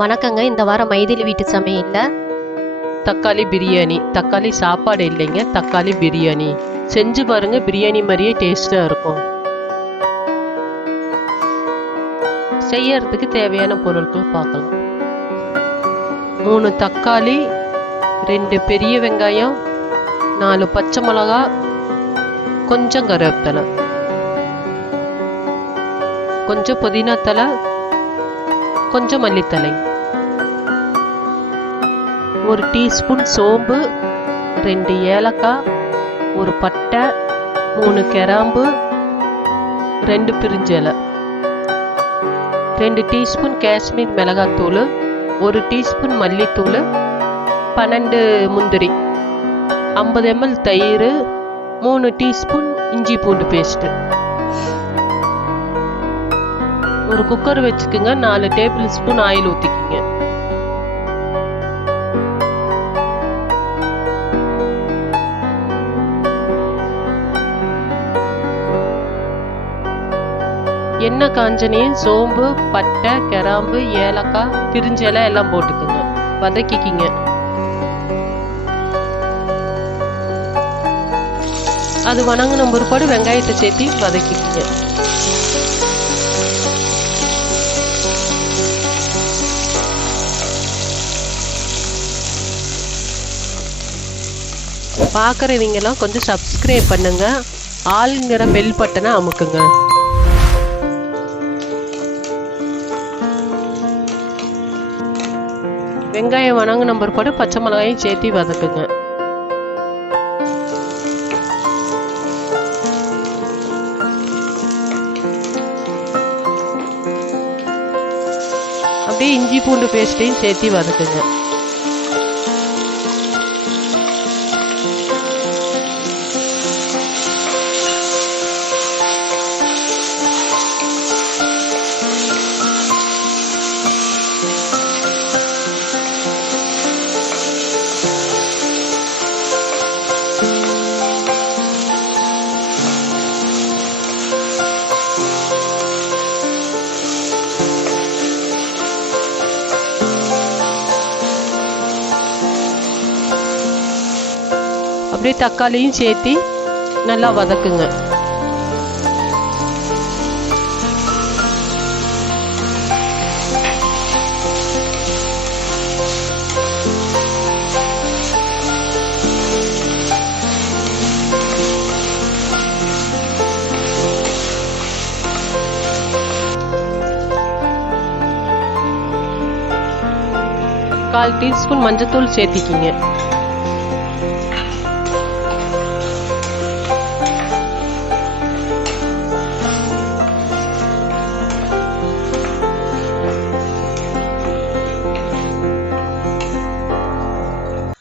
வணக்கங்க. இந்த வாரம் மைதிலி வீட்டு சமையல்ல தக்காளி பிரியாணி. தக்காளி சாப்பாடு இல்லைங்க, தக்காளி பிரியாணி செஞ்சு பாருங்க. பிரியாணி மாதிரியே டேஸ்டா இருக்கும். செய்யறதுக்கு தேவையான பொருட்கள் பார்க்கலாம். 3 தக்காளி, 2 பெரிய வெங்காயம், 4 பச்சை மிளகா, கொஞ்சம் கருவேப்பிலை, கொஞ்சம் புதினா தலை, கொஞ்சம் மல்லித்தலை, 1 டீஸ்பூன் சோம்பு, 2 ஏலக்காய், 1 பட்டை, 3 கிராம்பு, 2 பிரிஞ்சு இலை, 2 டீஸ்பூன் காஷ்மீர் மிளகாத்தூள், 1 டீஸ்பூன் மல்லித்தூள், 12 முந்திரி, 50 ml தயிர், 3 டீஸ்பூன் இஞ்சி பூண்டு பேஸ்ட்டு. ஒரு குக்கர் வச்சுக்குங்க. 4 டேபிள் ஸ்பூன் ஆயில் ஊற்றிக்கிங்க. எண்ணெய் காஞ்சனையும் சோம்பு, பட்டை, கிராம்பு, ஏலக்காய், பிரிஞ்சலை எல்லாம் போட்டுக்குங்க. வதக்கிக்கிங்க. அது வணங்கின பிற்பாடு வெங்காயத்தை சேர்த்து வதக்கிக்கிங்க. பார்க்குறவங்கெல்லாம் கொஞ்சம் சப்ஸ்கிரைப் பண்ணுங்க. ஆளுங்கிற பெல் பட்டனை அமுக்குங்க. வெங்காயம் வணங்கின பிற்பாடு பச்சை மிளகாயும் சேர்த்து வதக்குங்க. அப்படியே இஞ்சி பூண்டு பேஸ்ட்டையும் சேர்த்து வதக்குங்க. அப்படியே தக்காளியும் சேர்த்து நல்லா வதக்குங்க. கால் டீஸ்பூன் மஞ்சத்தூள் சேர்த்திக்கிங்க.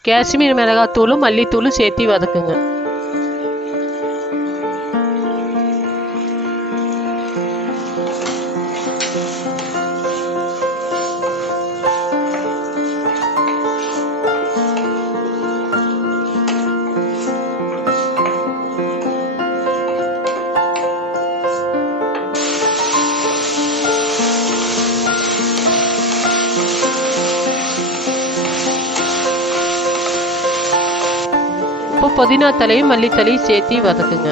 காஷ்மீர் மிளகாத்தூளும் மல்லித்தூளும் சேர்த்து வதக்குங்க. இப்போ புதினா தலையும் மல்லித்தலையும் சேர்த்து வதக்குங்க.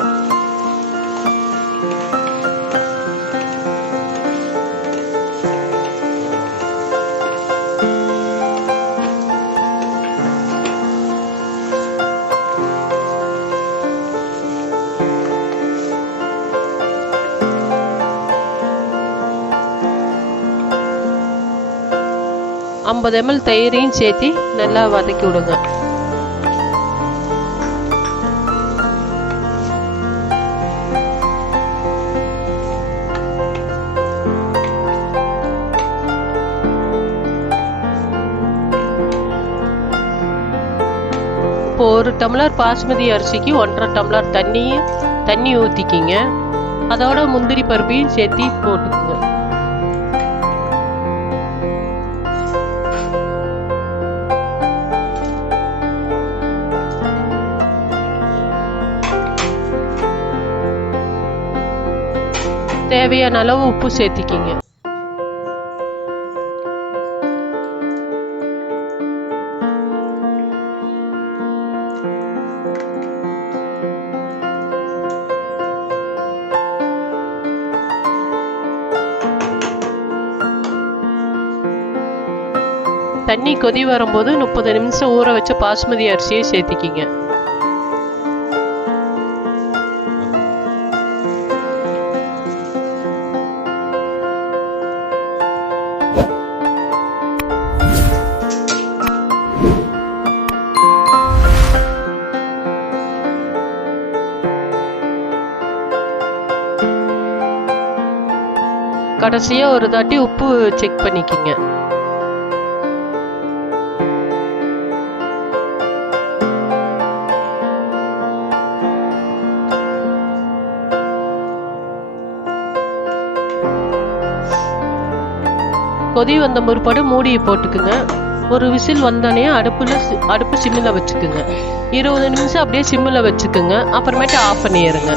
$50 ml தயிரையும் சேர்த்து நல்லா வதக்கி விடுங்க. இப்போ 1 டம்ளர் பாஸ்மதி அரிசிக்கு 1.5 டம்ளர் தண்ணி ஊற்றிக்கிங்க. அதோட முந்திரி பருப்பையும் சேர்த்து போட்டுக்குங்க. தேவையான அளவு உப்பு சேர்த்திக்கிங்க. தண்ணி கொதி வரும்போது 30 நிமிஷம் ஊற வச்ச பாஸ்மதி அரிசியை சேர்த்திக்கிங்க. கடைசியா ஒரு தாட்டி உப்பு செக் பண்ணிக்கிங்க. கொதி வந்த முற்பாடு மூடியை போட்டுக்குங்க. ஒரு விசில் வந்தோடனே அடுப்பு சிம்மில் வச்சுக்குங்க. 20 நிமிஷம் அப்படியே சிம்மில் வச்சுக்குங்க. அப்புறமேட்டு ஆஃப் பண்ணிடுங்க.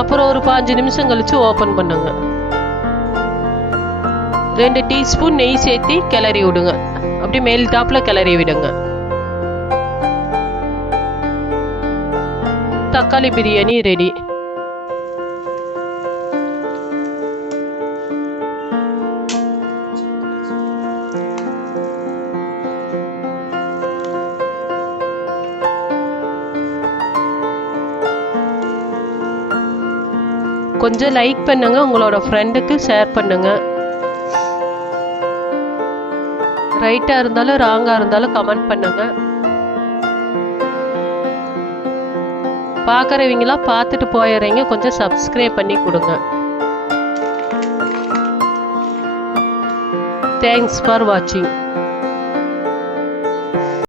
அப்புறம் ஒரு 5 நிமிஷம் கழிச்சு ஓப்பன் பண்ணுங்க. 2 டீஸ்பூன் நெய் சேர்த்து கிளறி விடுங்க. அப்படி மேல் டாப்ல கிளறி விடுங்க. தக்காளி பிரியாணி ரெடி. கொஞ்சம் லைக் பண்ணுங்க, உங்களோட ஃப்ரெண்டுக்கு ஷேர் பண்ணுங்க. ரைட்டா இருந்தாலும் ராங்கா இருந்தாலும் கமெண்ட் பண்ணுங்க. பார்க்குறவங்களாம் பார்த்துட்டு போயிடுறீங்க, கொஞ்சம் சப்ஸ்கிரைப் பண்ணி கொடுங்க. தேங்க்ஸ் ஃபார் வாட்சிங்.